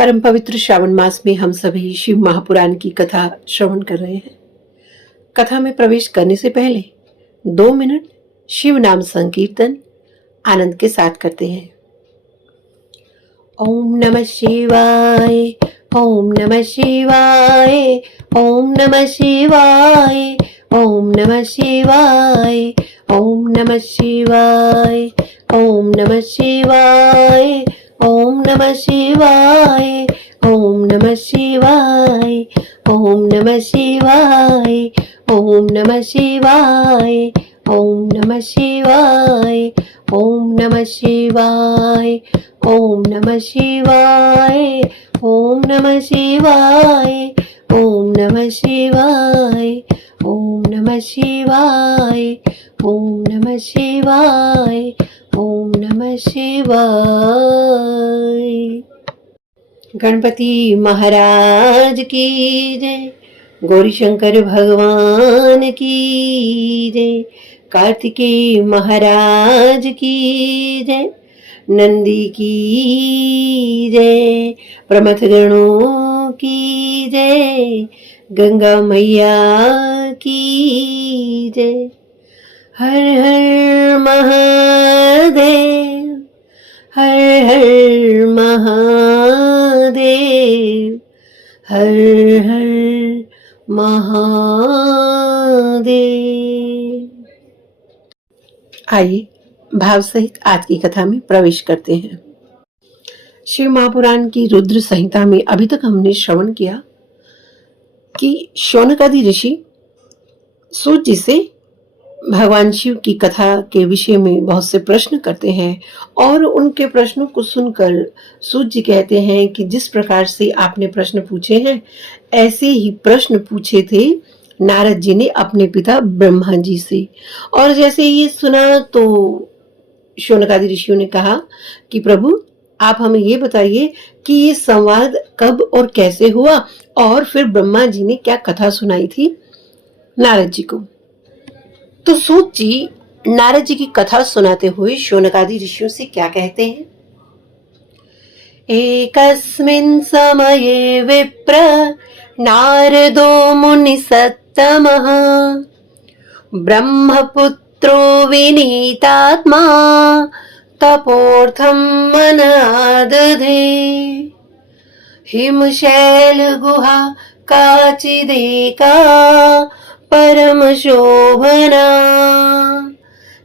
परम पवित्र श्रावण मास में हम सभी शिव महापुराण की कथा श्रवण कर रहे हैं। कथा में प्रवेश करने से पहले 2 मिनट शिव नाम संकीर्तन आनंद के साथ करते हैं। ओम नमः शिवाय, ओम नमः शिवाय, ओम नमः शिवाय, ओम नमः शिवाय, ओम नमः शिवाय, ओम नमः शिवाय, ओम नमः शिवाय, ओम नमः शिवाय, ओम नमः शिवाय, ओम नमः शिवाय, ओम नमः शिवाय, ओम नमः शिवाय, ओम नमः शिवाय, ओम नमः शिवाय, ओम नमः शिवाय, ओम नमः शिवाय, ओम नमः शिवाय, ओम नमः शिवाय। गणपति महाराज की जय, गौरी शंकर भगवान की जय, कार्तिकेय महाराज की जय, नंदी की जय, प्रमथ गणों की जय, गंगा मैया की जय। हर हर महादेव, हर हर महादेव, हर हर महादेव। आइए भाव सहित आज की कथा में प्रवेश करते हैं। शिव महापुराण की रुद्र संहिता में अभी तक हमने श्रवण किया कि शौनकादि ऋषि सूत जी से भगवान शिव की कथा के विषय में बहुत से प्रश्न करते हैं और उनके प्रश्नों को सुनकर सूत जी कहते हैं कि जिस प्रकार से आपने प्रश्न पूछे हैं ऐसे ही प्रश्न पूछे थे नारद जी ने अपने पिता ब्रह्मा जी से। और जैसे ये सुना तो शौनकादि ऋषियों ने कहा कि प्रभु आप हमें ये बताइए कि ये संवाद कब और कैसे हुआ और फिर ब्रह्मा जी ने क्या कथा सुनाई थी नारद जी को। तो सूत जी नारद जी की कथा सुनाते हुए शौनकादि ऋषियों से क्या कहते हैं। एकस्मिन् समये विप्र नारदो मुनिसत्तमः ब्रह्मपुत्रो विनीतात्मा तपोर्थं मनादधे हिमशैल गुहा काचिदेका परम शोभना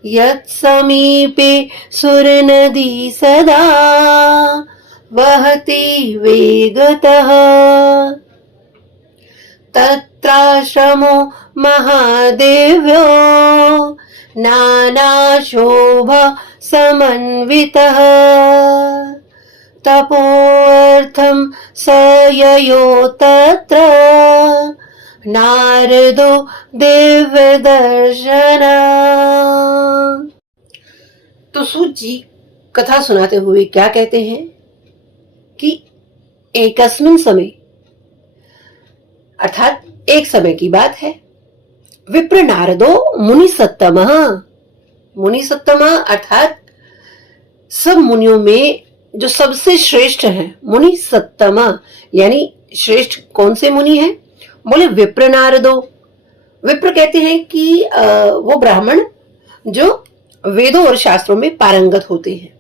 यत्समीपे सुरनदी सदा वहति वेगतः तत्राश्रमो महादेव्यो नानाशोभा समन्वितः तपोर्थं स ययो तत्र नारदो दिव्य दर्शना। तो सूत जी कथा सुनाते हुए क्या कहते हैं कि एकस्मिन समय अर्थात एक समय की बात है, विप्र नारदो मुनि सत्तमः, मुनि सत्तमः अर्थात सब मुनियों में जो सबसे श्रेष्ठ है, मुनि सत्तमः यानी श्रेष्ठ कौन से मुनि है बोले विप्र नारदो। विप्र कहते हैं कि वो ब्राह्मण जो वेदों और शास्त्रों में पारंगत होते हैं।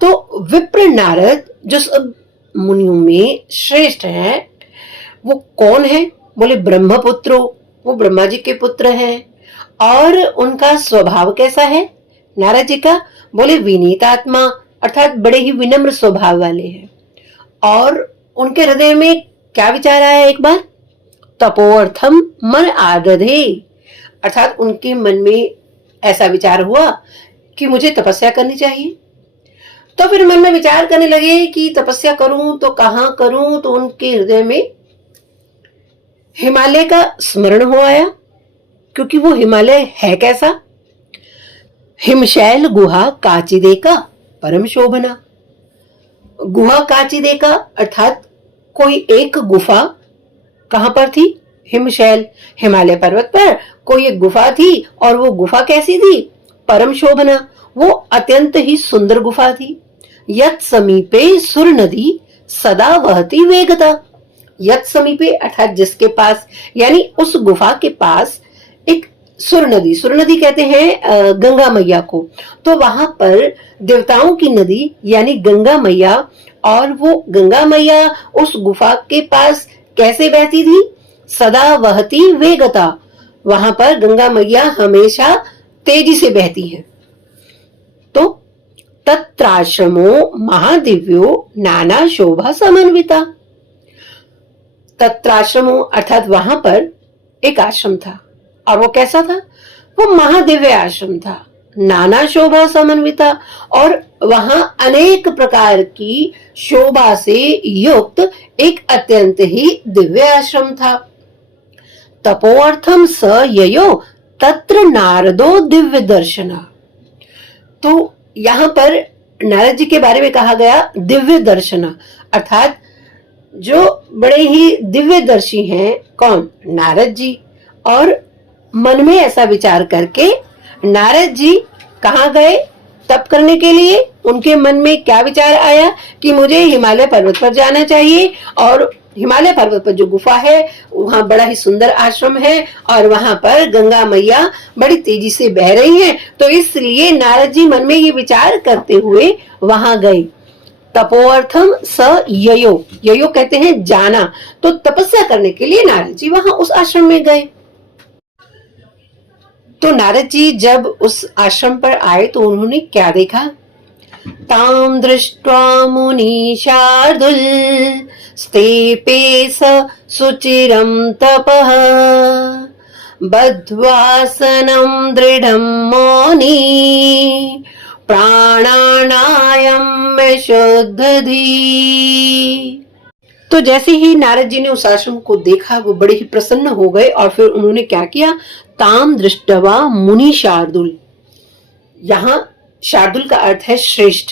तो विप्र नारद जो सब मुनियों में श्रेष्ठ है वो कौन है बोले ब्रह्मपुत्रो, वो ब्रह्मा जी के पुत्र है। और उनका स्वभाव कैसा है नारद जी का बोले विनीतात्मा अर्थात बड़े ही विनम्र स्वभाव वाले हैं। और उनके हृदय में क्या विचार आया एक बार, तपोर्थम मन आदधे अर्थात उनके मन में ऐसा विचार हुआ कि मुझे तपस्या करनी चाहिए। तो फिर मन में विचार करने लगे कि तपस्या करूं तो कहां करूं। तो उनके हृदय में हिमालय का स्मरण हो आया, क्योंकि वो हिमालय है कैसा, हिमशैल गुहा काचिदेका परम शोभना। गुहा काचिदेका अर्थात कोई एक गुफा कहां पर थी, हिमशैल हिमालय पर्वत पर कोई एक गुफा थी। और वो गुफा कैसी थी, परम शोभना, वो अत्यंत ही सुंदर गुफा थी। यत् समीपे सुर नदी सदा वहती वेगता। यत समीपे अर्थात जिसके पास, यानी उस गुफा के पास एक सुर नदी कहते हैं गंगा मैया को। तो वहां पर देवताओं की नदी यानी गंगा मैया, और वो गंगा मैया उस गुफा के पास कैसे बहती थी? सदा वहती वेगता। वहां पर गंगा मैया हमेशा तेजी से बहती है। तो तत्राश्रमो महादिव्यो नाना शोभा समन्विता। तत्राश्रमो अर्थात वहां पर एक आश्रम था, और वो कैसा था? वो महादिव्य आश्रम था, नाना शोभा समन्विता, और वहां अनेक प्रकार की शोभा से युक्त एक अत्यंत ही दिव्य आश्रम था। तपोर्थम स ययो तत्र नारदो दिव्य दर्शना। तो यहाँ पर नारद जी के बारे में कहा गया दिव्य दर्शना, अर्थात जो बड़े ही दिव्य दर्शी हैं। कौन? नारद जी। और मन में ऐसा विचार करके नारद जी कहाँ गए तप करने के लिए? उनके मन में क्या विचार आया कि मुझे हिमालय पर्वत पर जाना चाहिए, और हिमालय पर्वत पर जो गुफा है वहां बड़ा ही सुंदर आश्रम है, और वहां पर गंगा मैया बड़ी तेजी से बह रही हैं। तो इसलिए नारद जी मन में ये विचार करते हुए वहां गए। तपोर्थम स ययो, ययो कहते हैं जाना। तो तपस्या करने के लिए नारद जी वहां उस आश्रम में गए। तो नारद जी जब उस आश्रम पर आए तो उन्होंने क्या देखा? ताम दृष्ट्वा मुनि शार्दुल स्तेपे स सुचिरं तपः बद्ध्वासनं दृढं मौनी प्राणानायम्य शुद्धधि। तो जैसे ही नारद जी ने उस आश्रम को देखा वो बड़े ही प्रसन्न हो गए, और फिर उन्होंने क्या किया? ताम दृष्टवा मुनि शार्दुल। यहाँ शार्दुल का अर्थ है श्रेष्ठ।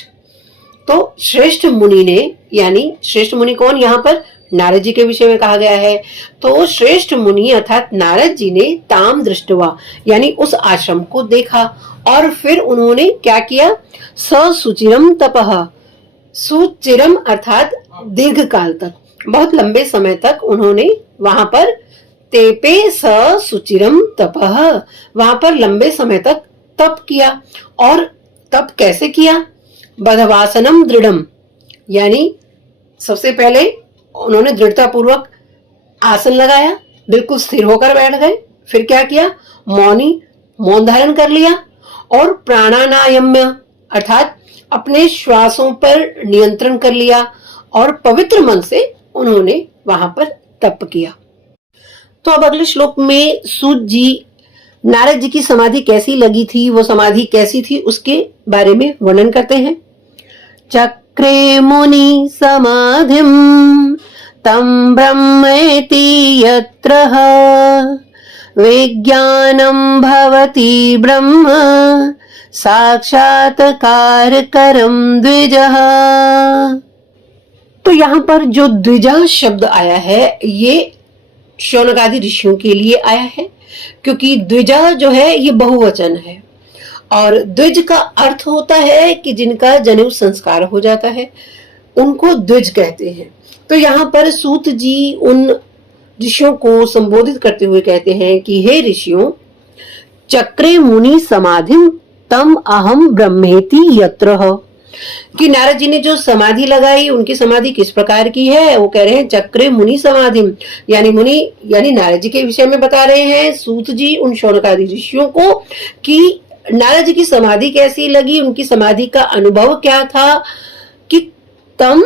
तो श्रेष्ठ मुनि ने, यानी श्रेष्ठ मुनि कौन? यहाँ पर नारद जी के विषय में कहा गया है। तो श्रेष्ठ मुनि अर्थात नारद जी ने ताम दृष्टवा यानी उस आश्रम को देखा, और फिर उन्होंने क्या किया? सुचिरम तपः। सुचिरम अर्थात दीर्घ काल तक, बहुत लंबे समय तक उन्होंने वहां पर तेपे स सुचिरम तपः, वहां पर लंबे समय तक तप किया। और तप कैसे किया? बद्धवासनम दृढ़म, यानी सबसे पहले उन्होंने दृढ़ता पूर्वक आसन लगाया, बिल्कुल स्थिर होकर बैठ गए। फिर क्या किया? मौन धारण कर लिया, और प्राणानायम्य अर्थात अपने श्वासों पर नियंत्रण कर लिया, और पवित्र मन से उन्होंने वहां पर तप किया। तो अब अगले श्लोक में सूत जी नारद जी की समाधि कैसी लगी थी, वो समाधि कैसी थी, उसके बारे में वर्णन करते हैं। चक्रे मुनि समाधिम तम ब्रह्मेति यत्रः विज्ञानं भवति ब्रह्म साक्षात्कार करम द्विजः। तो यहाँ पर जो द्विजा शब्द आया है ये शौनकादि ऋषियों के लिए आया है, क्योंकि द्विजा जो है ये बहुवचन है, और द्विज का अर्थ होता है कि जिनका जनेऊ संस्कार हो जाता है उनको द्विज कहते हैं। तो यहाँ पर सूत जी उन ऋषियों को संबोधित करते हुए कहते हैं कि हे ऋषियों, चक्रे मुनि समाधिम तम अहम ब्रह्मेति यत्रः, कि नारद जी ने जो समाधि लगाई उनकी समाधि किस प्रकार की है? वो कह रहे हैं चक्रे मुनि समाधिम, यानी मुनि यानी नारद जी के विषय में बता रहे हैं सूत जी उन शौनकादि ऋषियों को कि नारद जी की समाधि कैसी लगी, उनकी समाधि का अनुभव क्या था। कि तम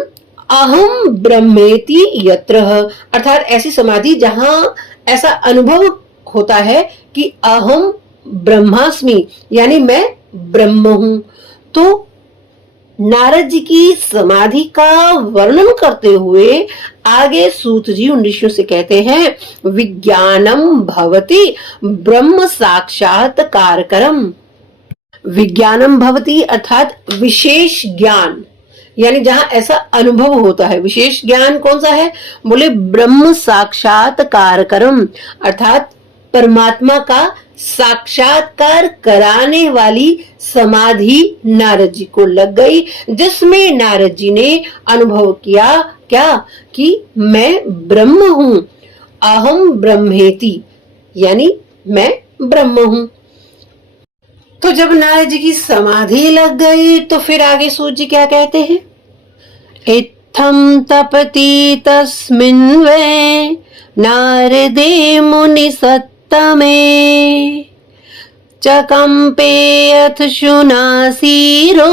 अहम ब्रह्मेति यत्रः, अर्थात ऐसी समाधि जहां ऐसा अनुभव होता है कि अहम ब्रह्मास्मि, यानी मैं ब्रह्म हूं। तो नारद जी की समाधि का वर्णन करते हुए आगे सूत जी उन ऋषियों से कहते हैं विज्ञानम भवति ब्रह्म साक्षात्कारकरम। विज्ञानम भवति अर्थात विशेष ज्ञान, यानी जहां ऐसा अनुभव होता है। विशेष ज्ञान कौन सा है? बोले ब्रह्म साक्षात्कारकरम, अर्थात परमात्मा का साक्षात्कार कराने वाली समाधि नारद जी को लग गई, जिसमें नारद जी ने अनुभव किया क्या? कि मैं ब्रह्म हूं, अहम ब्रह्मेति, यानी मैं ब्रह्म हूं। तो जब नारद जी की समाधि लग गई तो फिर आगे सूत जी क्या कहते हैं? इत्थं तपति तस्मिन् वै नारदे मुनि सत्तमे चकम्पेऽथ शुनासीरो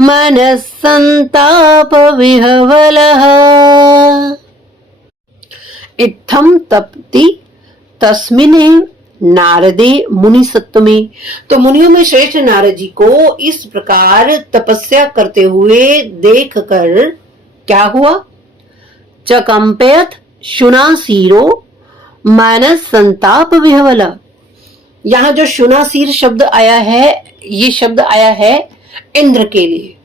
मनः संताप विह्वलः। इत्थं तपति तस्मिन् नारदे मुनि सत्तमे, तो मुनियों में श्रेष्ठ नारद जी को इस प्रकार तपस्या करते हुए देखकर क्या हुआ? चकम्पेत शुनासीरो मानस संताप विह्वल। यहां जो शुनासीर शब्द आया है, ये शब्द आया है इंद्र के लिए।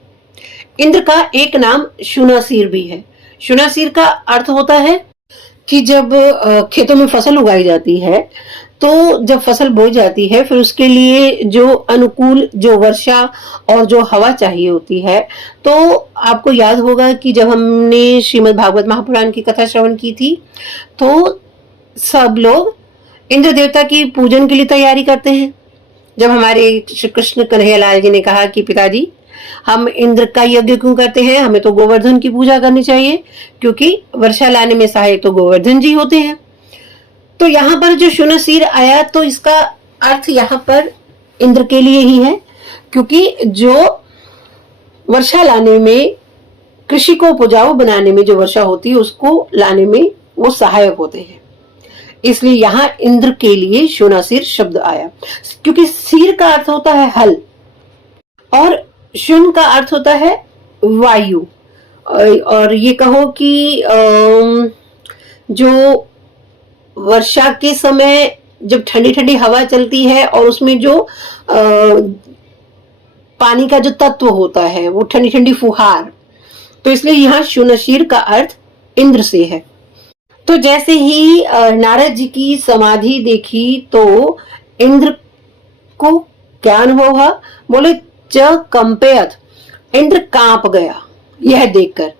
इंद्र का एक नाम शुनासीर भी है। शुनासीर का अर्थ होता है कि जब खेतों में फसल उगाई जाती है, तो जब फसल बोई जाती है फिर उसके लिए जो अनुकूल जो वर्षा और जो हवा चाहिए होती है, तो आपको याद होगा कि जब हमने श्रीमद् भागवत महापुराण की कथा श्रवण की थी, तो सब लोग इंद्र देवता की पूजन के लिए तैयारी करते हैं। जब हमारे श्री कृष्ण कन्हैयालाल जी ने कहा कि पिताजी हम इंद्र का यज्ञ क्यों करते हैं, हमें तो गोवर्धन की पूजा करनी चाहिए, क्योंकि वर्षा लाने में सहायक तो गोवर्धन जी होते हैं। तो यहाँ पर जो शुनसीर आया, तो इसका अर्थ यहाँ पर इंद्र के लिए ही है, क्योंकि जो वर्षा लाने में, कृषि को उपजाऊ बनाने में जो वर्षा होती है उसको लाने में वो सहायक होते हैं, इसलिए यहाँ इंद्र के लिए शुनासीर शब्द आया। क्योंकि सीर का अर्थ होता है हल और शुन का अर्थ होता है वायु, और ये कहो कि जो वर्षा के समय जब ठंडी ठंडी हवा चलती है और उसमें जो पानी का जो तत्व होता है वो ठंडी ठंडी फुहार, तो इसलिए यहाँ शुनशीर का अर्थ इंद्र से है। तो जैसे ही नारद जी की समाधि देखी तो इंद्र को क्या अनुभव हुआ? बोले च कंपेयत, इंद्र कांप गया यह देखकर।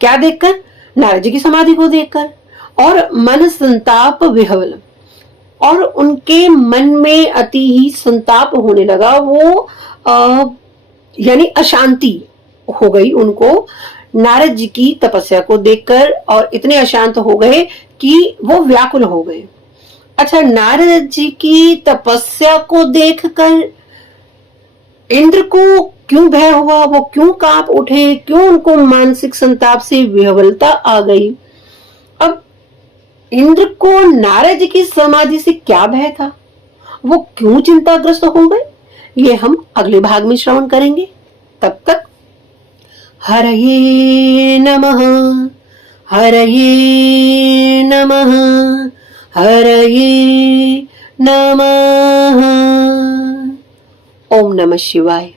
क्या देखकर? नारद जी की समाधि को देखकर। और मन संताप विह्वल, और उनके मन में अति ही संताप होने लगा, वो यानी अशांति हो गई उनको नारद जी की तपस्या को देखकर, और इतने अशांत हो गए कि वो व्याकुल हो गए। अच्छा, नारद जी की तपस्या को देखकर इंद्र को क्यों भय हुआ, वो क्यों कांप उठे, क्यों उनको मानसिक संताप से विह्वलता आ गई? अब इंद्र को नारद जी की समाधि से क्या भय था, वो क्यों चिंताग्रस्त हो गए, ये हम अगले भाग में श्रवण करेंगे। तब तक हरये नमः, हरये नमः, हरये नमः। ओम नमः शिवाय।